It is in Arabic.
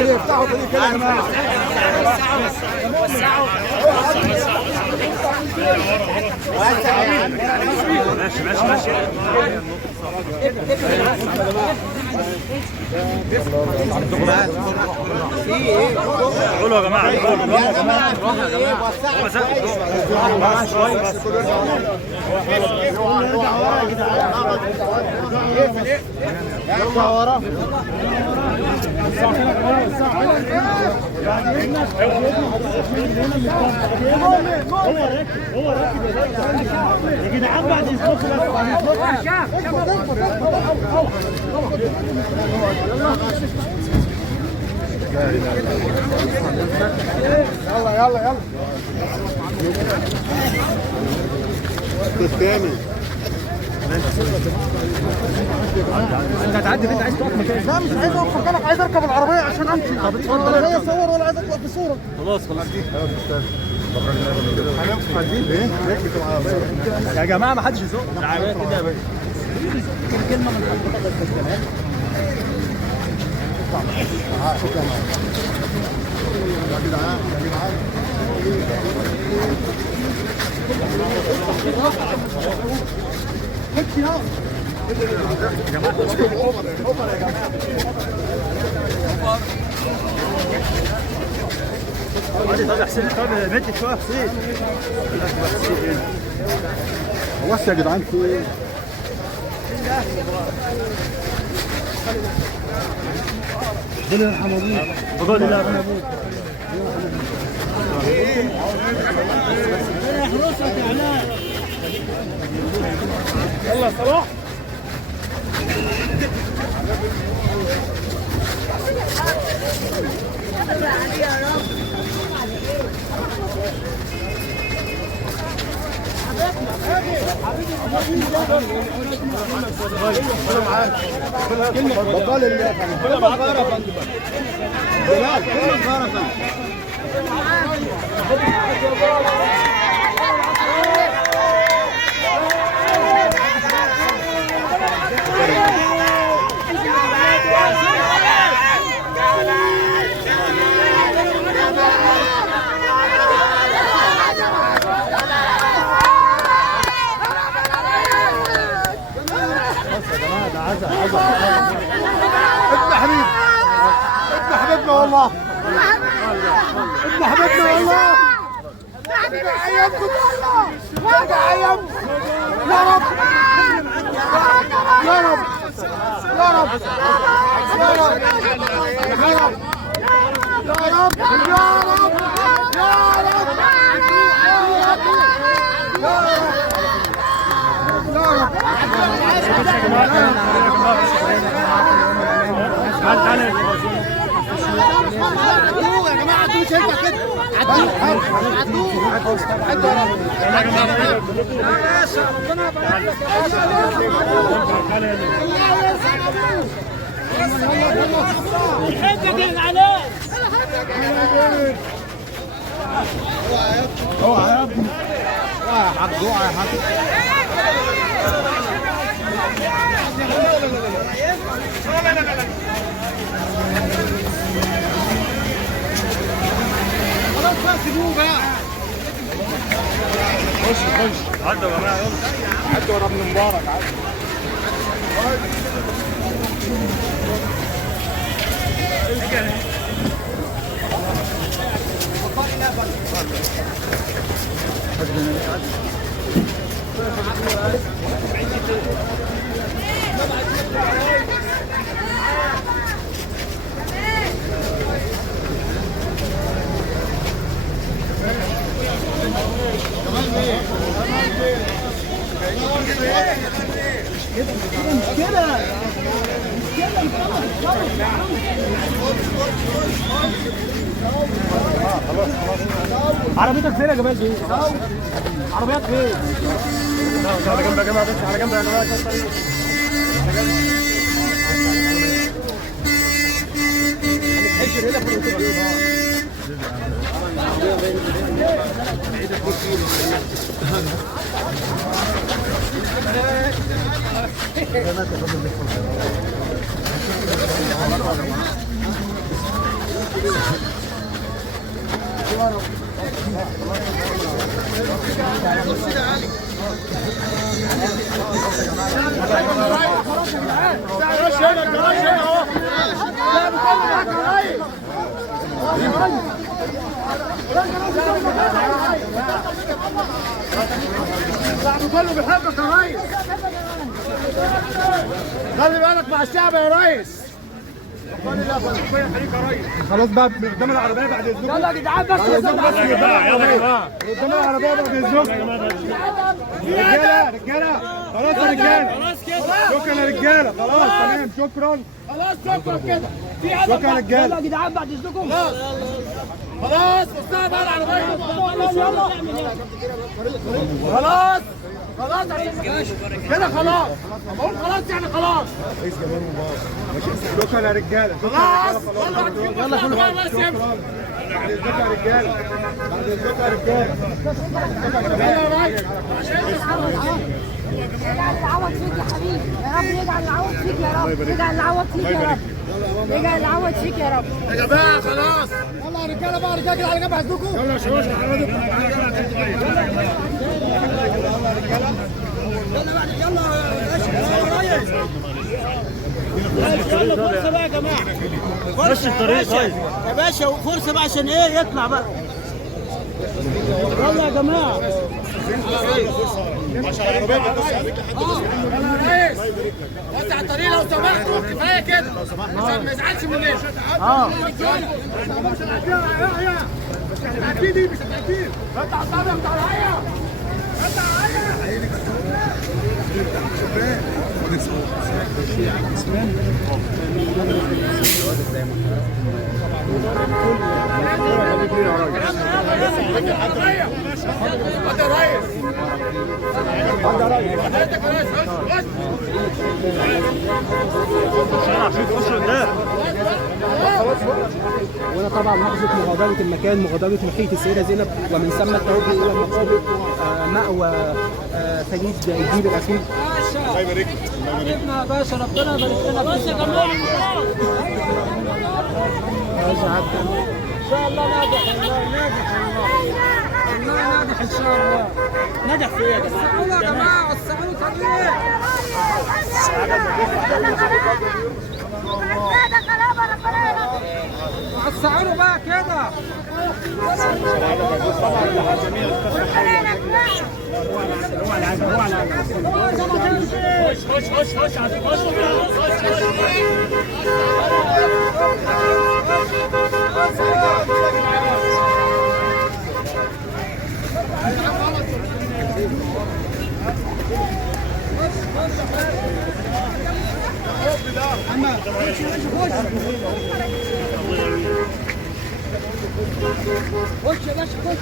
افتحوا طريق كده يا جماعه. ماشي ماشي ماشي. قولوا يا جماعه، قولوا يا جماعه، هو راكب يا جدعان بعد اذنكم يلا يلا يلا الثامن. انت هتعدي انت عايز تقف مكانك؟ لا مش عايز اقف مكانك، عايز اركب العربيه عشان امشي. طب اتفضل. ولا جاي اصور ولا عايز اطلع في صوره. خلاص خلاص يا جماعه ما حدش يسوق العربيه كده يا باشا. كلمه من حضرتك بس تمام. يا جدعان يا جدعان طب حسين طب مد شويه حسين. بس يا جدعان في ايه؟ ربنا يرحم ابوك. بقول الله يرحم ابوك. يحرسك يا علاء. يلا صلاح. بطل اللي يا فندم. كلها صغيرة يا فندم. بلال كلها صغيرة يا فندم. ابن حبيب ابن حبيبنا والله ابن حبيبنا والله ارجع ايامكم والله ارجع ايامكم يا رب يا رب يا رب يا رب يا رب يا رب يا رب يا جماعه عدوا شركه كده عدوا عدوا يا جماعه اوعى يا ابني اوعى يا حاج اوعى يا حاج خلاص بقى سيبوه بقى. خش عدوا يا جماعه، يلا عدوا ورا ابن مبارك عدوا. عربيتك فين يا جمال دي؟ عربيات فين؟ على جنب يا جماعه، بس على جنب يا جماعه عشان الطريق. هنحجر هنا في الاتوبيس. الشعب كله بيحبك يا ريس. خلي بالك مع الشعب يا ريس. خلاص بقى قدام العربيه بعد اذنكم. يلا يا جدعان بس يلا يا جماعه قدام العربيه بعد اذنكم. رجاله رجاله خلاص يا رجاله. شكرا يا رجاله. خلاص تمام شكرا. خلاص شكرا كده. شكرا يا رجاله. يلا يا جدعان بعد اذنكم. خلاص خلاص وسطها بقى العربيه. خلاص خلاص كده خلاص. بقول خلاص يعني خلاص. شكرا يا رجاله. خلاص يلا كله بعد اذنكم يا رجاله. بعد اذنكم يا رجاله. يلا يا ريس. يجعل العوض فيك يا حبيبي، يا رب يجعل العوض فيك يا رب، يجعل العوض فيك يا رب، يجعل العوض فيك يا رب. يا جماعه خلاص. يلا يا رجاله بقى رجاله كده على جنب عندكم. يلا يا شباب. يلا فرصه بقى يا جماعه. مشي الطريق طيب يا باشا فرصه بقى عشان ايه يطلع بقى. يلا يا جماعه. ريس وسع الطريق لو سمحتوا. كفايه كده عشان ما يزعلش مننا. مش هتعدي دي. مش هتعدي. انت عطاري بتاع الهيئه. انت وهنا طبعا لحظه مغادره المكان، مغادره محيط السيده زينب، ومن ثم التوجه الى مقابر مأوى فريد الدين الاخير. الله يبارك لك. يا باشا ربنا يبارك لنا. بس يا جماعه ان شاء الله ناجح. والله ناجح ان شاء الله. نجح في ايه يا جماعه؟ يا جماعه وسعوا طريق. وسعوا بقى كده. خش يا باشا خش.